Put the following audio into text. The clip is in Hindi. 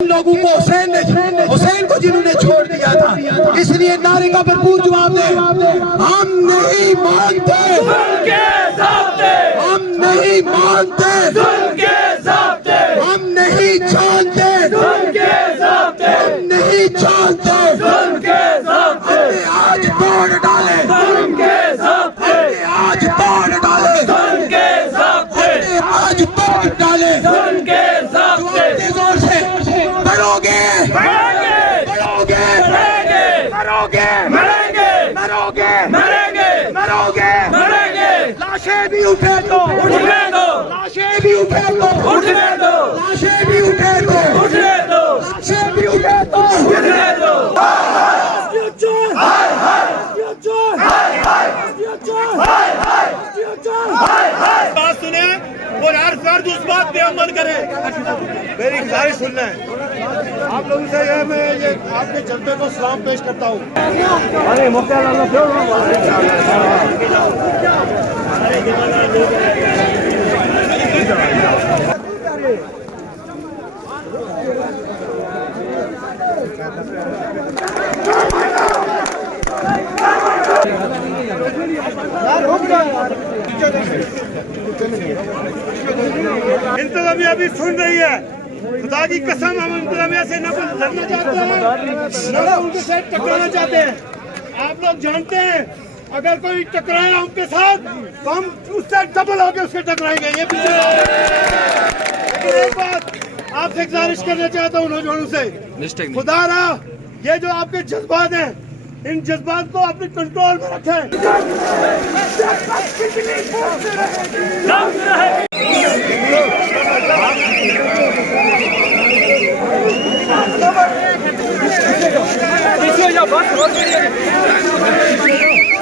लोगों को हुसैन को जिन्होंने छोड़ दिया था, इसलिए नारे का भरपूर जवाब दे। हम नहीं मानते, हम नहीं मानते, हम नहीं जानते, हम नहीं जानते। हमने आज तोड़ डाले, हमने आज तोड़ डाले, हमने आज तोड़ डाले। जोर से मरोगे, मरोगे, मरोगे, मरोगे, मरोगे, मरोगे, मरोगे, मरोगे। लाशें भी उठे तो उठने दो, लाशें भी उठे तो उठने दो, लाशें भी उठे तो उठने दो, लाशें भी उठे तो उठने दो। बात सुने और हर फर्द उस बात पे अमल करे। मेरी गुजारिश सुनना है आप लोगों से। मैं ये आपके जज्बे को सलाम पेश करता हूँ। इंतजामिया भी सुन रही है। खुदा की कसम, हम इंतजामिया से न लड़ना चाहते हैं, न उनके साथ टकराना चाहते हैं। आप लोग जानते हैं अगर कोई टकराया उनके साथ तो हम उससे डबल होकर उसके टकराएंगे। ये पीछे लेकिन एक बात आपसे गुजारिश करना चाहता हूँ नौजवानों से, खुदा रहा ये जो आपके जज्बात हैं, इन जज्बात को अपने कंट्रोल में रखें। पीछे